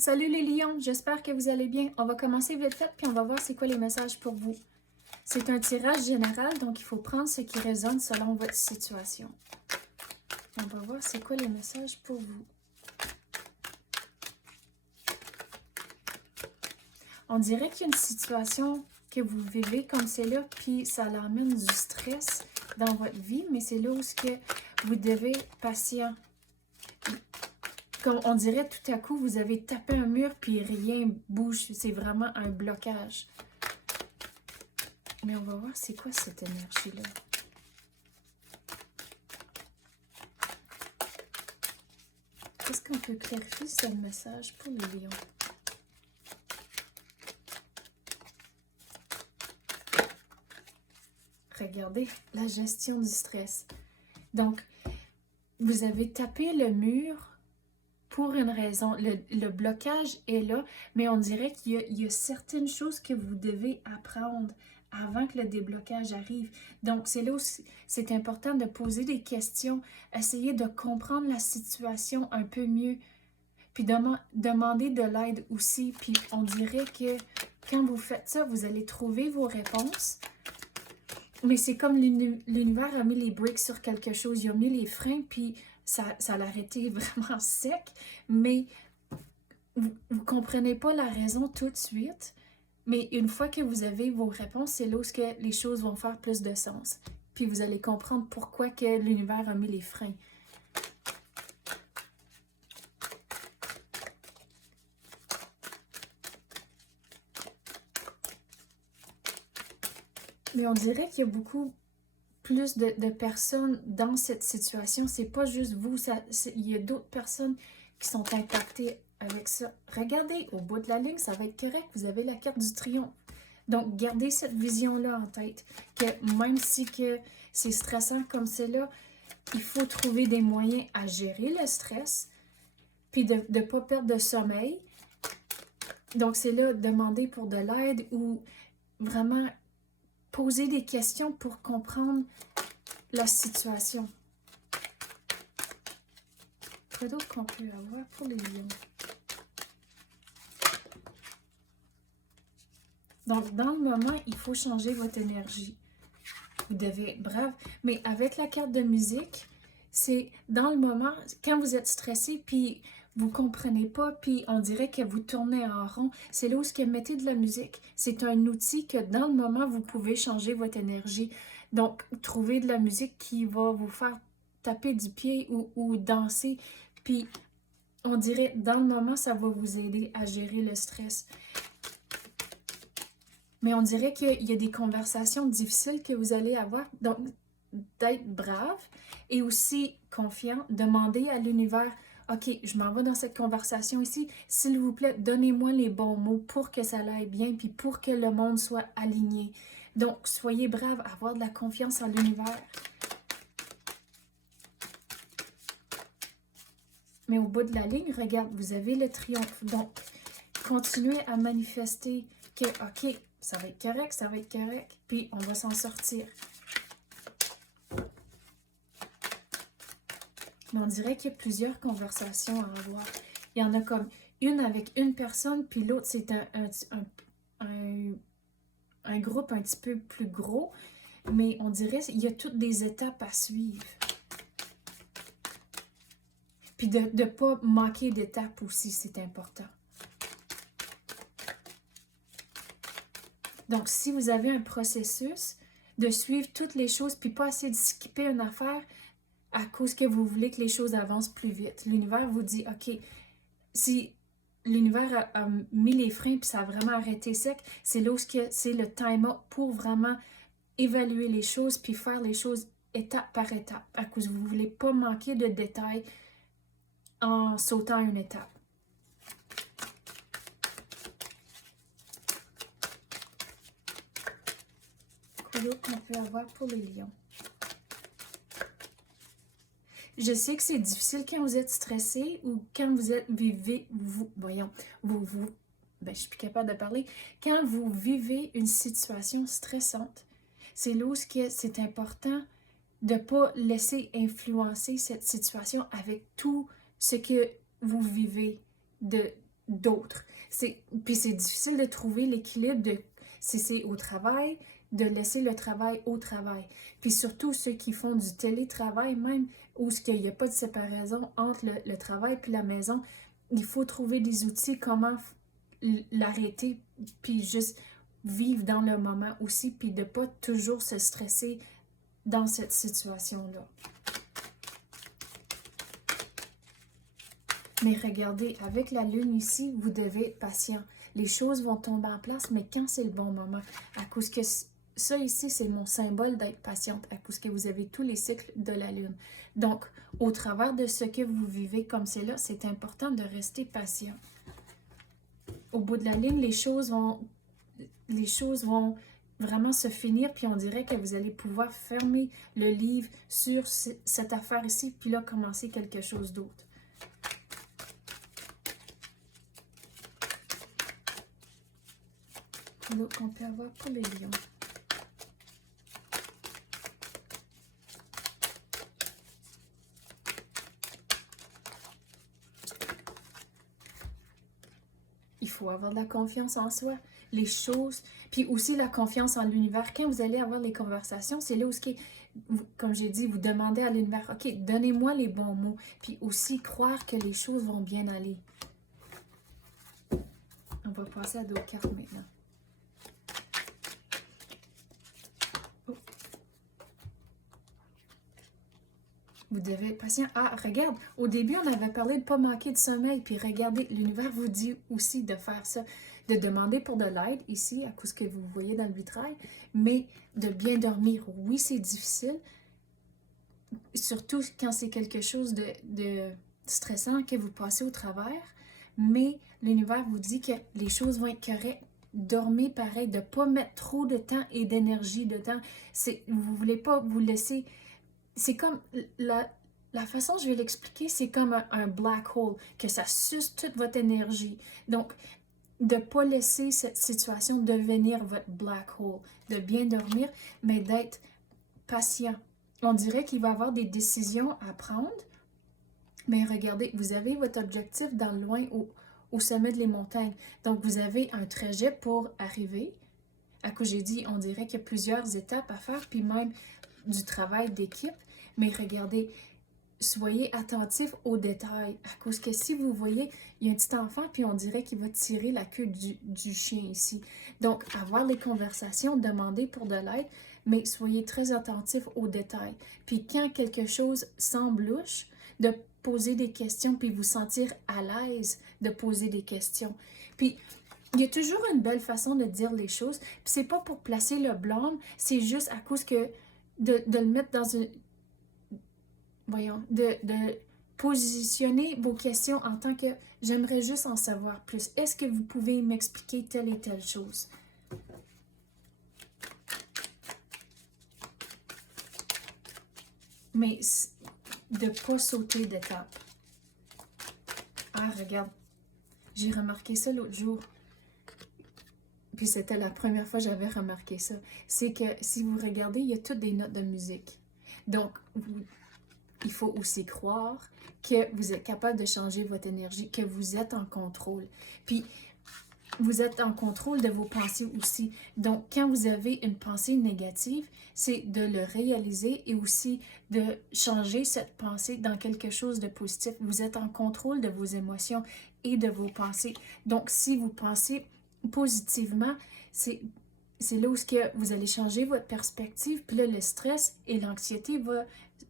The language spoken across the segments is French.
Salut les lions, j'espère que vous allez bien. On va commencer vite fait puis on va voir c'est quoi les messages pour vous. C'est un tirage général, donc il faut prendre ce qui résonne selon votre situation. On va voir c'est quoi les messages pour vous. On dirait qu'il y a une situation que vous vivez comme c'est là, puis ça l'amène du stress dans votre vie, mais c'est là où vous devez être patient. Comme on dirait tout à coup, vous avez tapé un mur puis rien bouge. C'est vraiment un blocage. Mais on va voir c'est quoi cette énergie-là. Qu'est-ce qu'on peut clarifier ce message pour les lions? Regardez, la gestion du stress. Donc, vous avez tapé le mur pour une raison. Le blocage est là, mais on dirait qu'il y a certaines choses que vous devez apprendre avant que le déblocage arrive. Donc, c'est là où c'est important de poser des questions, essayer de comprendre la situation un peu mieux, puis demander de l'aide aussi. Puis on dirait que quand vous faites ça, vous allez trouver vos réponses. Mais c'est comme l'univers a mis les breaks sur quelque chose, il a mis les freins, puis ça l'a arrêté vraiment sec, mais vous ne comprenez pas la raison tout de suite. Mais une fois que vous avez vos réponses, c'est là où les choses vont faire plus de sens. Puis vous allez comprendre pourquoi que l'univers a mis les freins. Mais on dirait qu'il y a beaucoup plus de personnes dans cette situation. C'est pas juste vous, il y a d'autres personnes qui sont impactées avec ça. Regardez, au bout de la ligne, ça va être correct. Vous avez la carte du triomphe. Donc, gardez cette vision-là en tête. Que même si que c'est stressant comme c'est là, il faut trouver des moyens à gérer le stress, puis de ne pas perdre de sommeil. Donc, c'est là, demander pour de l'aide ou vraiment poser des questions pour comprendre la situation. Quoi d'autre qu'on peut avoir pour les lions? Donc, dans le moment, il faut changer votre énergie. Vous devez être brave. Mais avec la carte de musique, c'est dans le moment, quand vous êtes stressé, puis vous ne comprenez pas, puis on dirait que vous tournez en rond, c'est là où ce que mettez de la musique. C'est un outil que dans le moment, vous pouvez changer votre énergie. Donc, trouvez de la musique qui va vous faire taper du pied ou danser. Puis, on dirait, dans le moment, ça va vous aider à gérer le stress. Mais on dirait qu'il y a des conversations difficiles que vous allez avoir. Donc, d'être brave et aussi confiant, demander à l'univers, OK, je m'en vais dans cette conversation ici. S'il vous plaît, donnez-moi les bons mots pour que ça aille bien puis pour que le monde soit aligné. Donc, soyez brave, avoir de la confiance en l'univers. Mais au bout de la ligne, regarde, vous avez le triomphe. Donc, continuez à manifester que, OK, ça va être correct, puis on va s'en sortir. Mais on dirait qu'il y a plusieurs conversations à avoir. Il y en a comme une avec une personne, puis l'autre, c'est un groupe un petit peu plus gros. Mais on dirait qu'il y a toutes des étapes à suivre. Puis de ne pas manquer d'étapes aussi, c'est important. Donc, si vous avez un processus, de suivre toutes les choses, puis pas essayer de skipper une affaire à cause que vous voulez que les choses avancent plus vite. L'univers vous dit, OK, si l'univers a mis les freins puis ça a vraiment arrêté sec, c'est là où c'est le time-up pour vraiment évaluer les choses puis faire les choses étape par étape à cause que vous ne voulez pas manquer de détails en sautant une étape. Quoi d'autre qu'on peut avoir pour les lions? Je sais que c'est difficile quand vous êtes stressé ou quand vous vivez, je suis plus capable de parler. Quand vous vivez une situation stressante, c'est là où c'est important de ne pas laisser influencer cette situation avec tout ce que vous vivez, d'autres. Puis c'est difficile de trouver l'équilibre de si c'est au travail, de laisser le travail au travail. Puis surtout ceux qui font du télétravail même, où il n'y a pas de séparation entre le travail puis la maison, il faut trouver des outils, comment l'arrêter, puis juste vivre dans le moment aussi, puis de ne pas toujours se stresser dans cette situation-là. Mais regardez, avec la lune ici, vous devez être patient. Les choses vont tomber en place, mais quand c'est le bon moment? À cause que ça ici, c'est mon symbole d'être patiente, à cause que vous avez tous les cycles de la lune. Donc, au travers de ce que vous vivez comme c'est là, c'est important de rester patient. Au bout de la ligne, les choses vont vraiment se finir, puis on dirait que vous allez pouvoir fermer le livre sur cette affaire ici, puis là, commencer quelque chose d'autre. L'autre qu'on peut avoir pour les lions. Il faut avoir de la confiance en soi. Les choses, puis aussi la confiance en l'univers. Quand vous allez avoir les conversations, c'est là où, comme j'ai dit, vous demandez à l'univers, OK, donnez-moi les bons mots. Puis aussi croire que les choses vont bien aller. On va passer à d'autres cartes maintenant. Vous devez être patient. Ah, regarde, au début, on avait parlé de ne pas manquer de sommeil. Puis regardez, l'univers vous dit aussi de faire ça. De demander pour de l'aide, ici, à cause que vous voyez dans le vitrail. Mais de bien dormir. Oui, c'est difficile. Surtout quand c'est quelque chose de stressant que vous passez au travers. Mais l'univers vous dit que les choses vont être correctes. Dormez pareil, de ne pas mettre trop de temps et d'énergie dedans. Vous ne voulez pas vous laisser... C'est comme, la façon dont je vais l'expliquer, c'est comme un black hole, que ça suce toute votre énergie. Donc, de ne pas laisser cette situation devenir votre black hole, de bien dormir, mais d'être patient. On dirait qu'il va y avoir des décisions à prendre, mais regardez, vous avez votre objectif dans le loin, au sommet des montagnes. Donc, vous avez un trajet pour arriver. À quoi j'ai dit, on dirait qu'il y a plusieurs étapes à faire, puis même du travail d'équipe. Mais regardez, soyez attentifs aux détails. À cause que si vous voyez, il y a un petit enfant, puis on dirait qu'il va tirer la queue du chien ici. Donc, avoir les conversations, demander pour de l'aide, mais soyez très attentifs aux détails. Puis quand quelque chose semble louche, de poser des questions, puis vous sentir à l'aise de poser des questions. Puis, il y a toujours une belle façon de dire les choses. Puis c'est pas pour placer le blâme, c'est juste à cause que de le mettre dans une... Voyons, de positionner vos questions en tant que j'aimerais juste en savoir plus. Est-ce que vous pouvez m'expliquer telle et telle chose? Mais de ne pas sauter d'étape. Ah, regarde, j'ai remarqué ça l'autre jour. Puis c'était la première fois que j'avais remarqué ça. C'est que si vous regardez, il y a toutes des notes de musique. Donc, il faut aussi croire que vous êtes capable de changer votre énergie, que vous êtes en contrôle. Puis, vous êtes en contrôle de vos pensées aussi. Donc, quand vous avez une pensée négative, c'est de le réaliser et aussi de changer cette pensée dans quelque chose de positif. Vous êtes en contrôle de vos émotions et de vos pensées. Donc, si vous pensez positivement, c'est là où vous allez changer votre perspective. Puis là, le stress et l'anxiété vont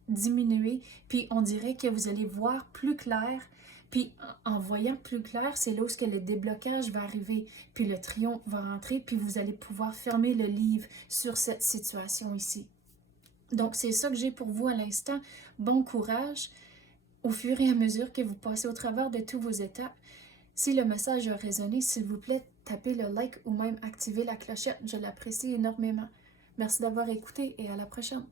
diminuer. Puis on dirait que vous allez voir plus clair. Puis en voyant plus clair, c'est là où le déblocage va arriver. Puis le triomphe va rentrer. Puis vous allez pouvoir fermer le livre sur cette situation ici. Donc c'est ça que j'ai pour vous à l'instant. Bon courage au fur et à mesure que vous passez au travers de toutes vos étapes. Si le message a résonné, s'il vous plaît, tapez le like ou même activez la clochette. Je l'apprécie énormément. Merci d'avoir écouté et à la prochaine.